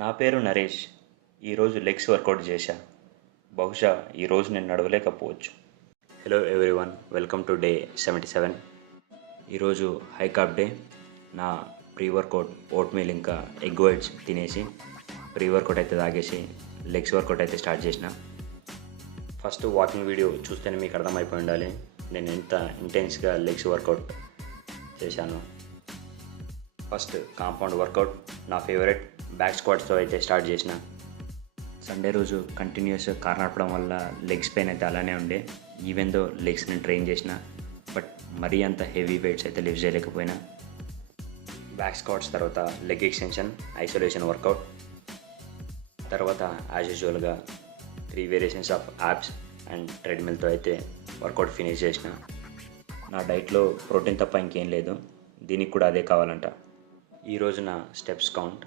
నా పేరు నరేష్. ఈరోజు లెగ్స్ వర్కౌట్ చేశా. బహుశా ఈరోజు నేను నడవలేకపోవచ్చు. Hello everyone, welcome to day 77. ఈరోజు హై కార్బ్ డే. నా ప్రీ వర్కౌట్ ఓట్ మీల్ ఇంకా ఎగ్ వైట్స్ తినేసి ప్రీ వర్కౌట్ అయితే తాగేసి లెగ్స్ వర్కౌట్ అయితే స్టార్ట్ చేసిన. ఫస్ట్ వాకింగ్ వీడియో చూస్తేనే మీకు అర్థమైపోయి ఉండాలి నేను ఎంత ఇంటెన్స్గా లెగ్స్ వర్కౌట్ చేశాను. ఫస్ట్ కాంపౌండ్ వర్కౌట్, నా ఫేవరెట్ బ్యాక్ స్క్వాట్స్తో అయితే స్టార్ట్ చేసిన. సండే రోజు కంటిన్యూస్గా కార్ నడపడం వల్ల లెగ్స్ పెయిన్ అయితే అలానే ఉండే. ఈవెన్ దో లెగ్స్ని ట్రైన్ చేసిన, బట్ మరీ అంత హెవీ వెయిట్స్ అయితే లిఫ్ట్ చేయలేకపోయినా. బ్యాక్ స్క్వాట్స్ తర్వాత లెగ్ ఎక్స్టెన్షన్, ఐసోలేషన్ వర్కౌట్, తర్వాత యాజ్ యూజువల్గా 3 వేరియేషన్స్ ఆఫ్ యాప్స్ అండ్ ట్రెడ్మిల్తో అయితే వర్కౌట్ ఫినిష్ చేసిన. నా డైట్లో ప్రోటీన్ తప్ప ఇంకేం లేదు, దీనికి కూడా అదే కావాలంట. ఈరోజు నా స్టెప్స్ కౌంట్